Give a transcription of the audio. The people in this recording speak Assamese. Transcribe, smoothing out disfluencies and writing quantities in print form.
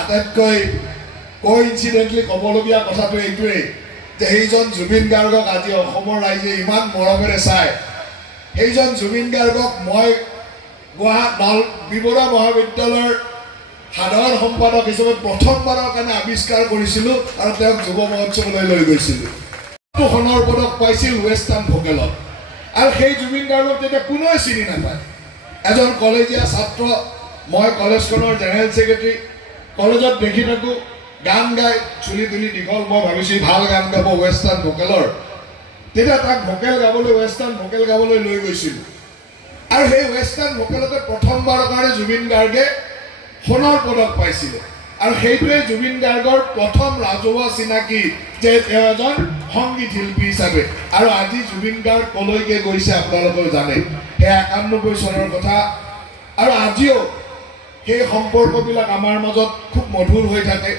আটাইতকৈ কোইনসিডেন্টলি ক'বলগীয়া কথাটো এইটোৱেই যে সেইজন জুবিন গাৰ্গক আজি অসমৰ ৰাইজে ইমান মৰমেৰে চায় সেইজন জুবিন গাৰ্গক মই বিবৰা মহাবিদ্যালয়ৰ সাধাৰণ সম্পাদক হিচাপে প্ৰথমবাৰৰ কাৰণে আৱিষ্কাৰ কৰিছিলোঁ আৰু তেওঁক যুৱ মহোৎসৱলৈ লৈ গৈছিলোঁ সোণৰ পদক পাইছিল ৱেষ্টাৰ্ণ ভোকেলত আৰু সেই জুবিন গাৰ্গক তেতিয়া কোনোৱে চিনি নাপায় এজন কলেজীয়া ছাত্ৰ মই কলেজখনৰ জেনেৰেল ছেক্ৰেটাৰী কলেজত দেখি থাকোঁ গান গাই চুলি তুলি দীঘল মই ভাবিছোঁ ভাল গান গাব ৱেষ্টাৰ্ণ ভোকেলৰ তেতিয়া তাক ভোকেল গাবলৈ ৱেষ্টাৰ্ণ ভোকেল গাবলৈ লৈ গৈছিলোঁ আৰু সেই ৱেষ্টাৰ্ণ ভোকেলতে প্ৰথমবাৰৰ কাৰণে জুবিন গাৰ্গে সোণৰ পদক পাইছিলে আৰু সেইটোৱে জুবিন গাৰ্গৰ প্ৰথম ৰাজহুৱা চিনাকি যে তেওঁ এজন সংগীত শিল্পী হিচাপে আৰু আজি জুবিন গাৰ্গ কলৈকে গৈছে আপোনালোকে জানে সেই 91 চনৰ কথা আৰু আজিও সেই সম্পৰ্কবিলাক আমাৰ মাজত খুব মধুৰ হৈ থাকে